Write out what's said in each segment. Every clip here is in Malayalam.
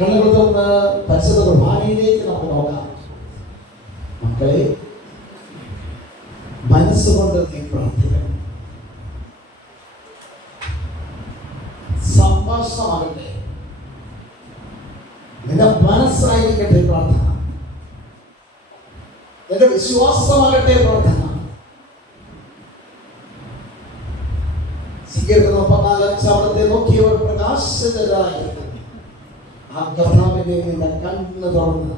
തുറന്ന് പരിശുദ്ധ കുർബാനയിലേക്ക് നമുക്ക് നോക്കാം. മക്കളെ മനസ്സുകൊണ്ട് നീ പ്രാർത്ഥിക്കണം. സംഭാഷണമാകട്ടെ നിന്റെ മനസ്സായിരിക്കട്ടെ പ്രാർത്ഥന. നിന്റെ വിശ്വാസമാകട്ടെ പ്രാർത്ഥന. സങ്കീർത്തനം മുപ്പത്തിനാല് അഞ്ചാമത്തെ നോക്കിയവർ പ്രകാശിതരായി. ആ കർത്താവിനെ നിന്റെ കണ്ണ് തുറന്ന്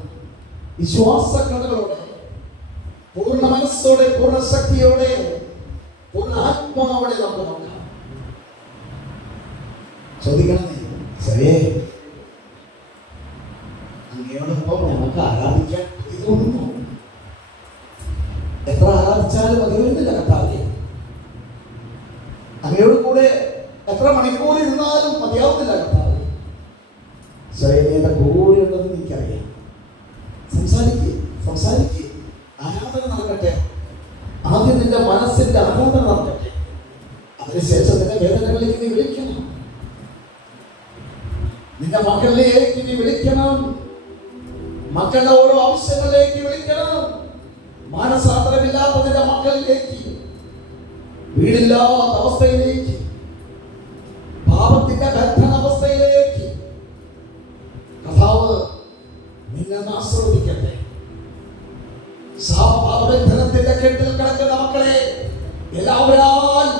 വിശ്വാസ കഥകളോടെ പൂർണ മനസ്സോടെ പൂർണ ശക്തിയോടെ പൂർണ ആത്മാവോടെ നമുക്ക് നോക്കാം ചോദിക്കണമേ ശരിയേ അങ്ങയോടൊപ്പം നമുക്ക് ആരാധിക്കാൻ തോന്നുന്നു എത്ര ആരാധിച്ചാലും അത് വരുന്നില്ല കർത്താവെ. അങ്ങയോട് കൂടെ എത്ര മണിക്കൂർ ഇരുന്നാലും മതിയാവുന്നില്ല കർത്താവെ. സ്വയന്റെ കൂടെ ഉണ്ടെന്ന് എനിക്കറിയാം. സംസാരിക്കുക സംസാരിക്കുക ആരാധന നടക്കട്ടെ. ആദ്യം നിന്റെ മനസ്സിന്റെ ആരാധന നടക്കട്ടെ. അതിനുശേഷം നിന്റെ വേദനകളിലേക്ക് നീ വിളിക്കണം. നിന്റെ മക്കളിലേക്ക് നീ വിളിക്കണം. മക്കളുടെ ഓരോ ആവശ്യങ്ങളിലേക്ക് വിളിക്കണം. മാനസാന്തരമില്ലാത്തതിന്റെ മക്കളിലേക്ക്. വീടില്ലാത്ത അവസ്ഥയിലേക്ക്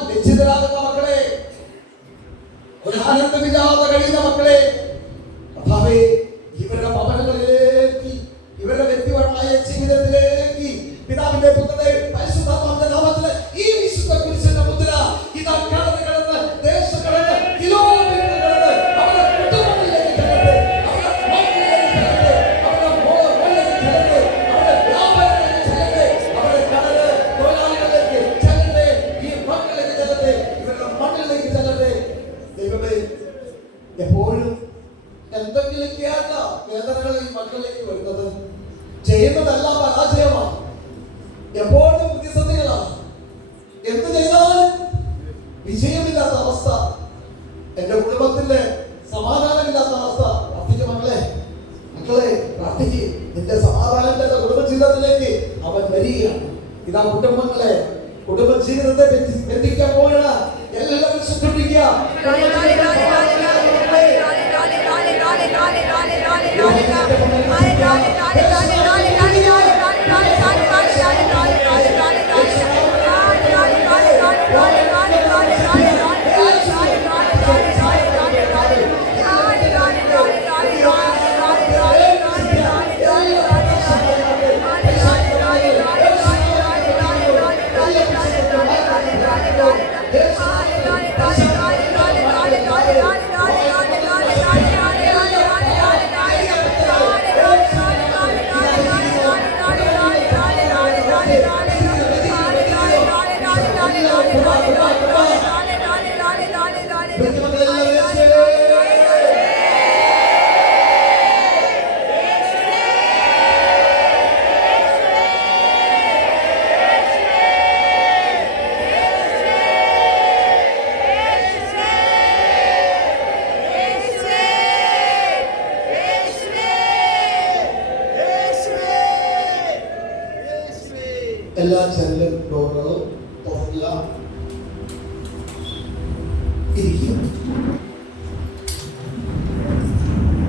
ലജ്ജിതരാകുന്ന മക്കളെ ഒരു ആനന്ദമില്ലാതെ കഴിയുന്ന മക്കളെ എന്തെങ്കിലൊക്കെയല്ല വേദനകൾ ഈ മക്കളിലേക്ക് വരുന്നത്. ചെയ്യുന്നതെല്ലാം പരാജയമാണ്. എപ്പോഴും പ്രതിസന്ധികളാണ്. എന്ത് ചെയ്താലും വിജയമില്ലാത്ത അവസ്ഥ. എന്റെ കുടുംബത്തിന്റെ സമാധാനമില്ലാത്ത അവസ്ഥ. പ്രാർത്ഥിക്കുക മക്കളെ. മക്കളെ പ്രാർത്ഥിക്കുക നിന്റെ സമാധാനമില്ലാത്ത കുടുംബ ജീവിതത്തിലേക്ക് അവൻ വരികയാണ്. ഇതാ കുടുംബങ്ങളെ. കുടുംബ ജീവിതത്തെ ബന്ധി- ബന്ധിക്കാൻ പോവുകയാണ്. എല്ലാവരും ശ്രദ്ധിക്കുക لالا لالا لالا എല്ലാ ചരലും ഡോറുകളും തുറക്കുക ഇരിക്കുക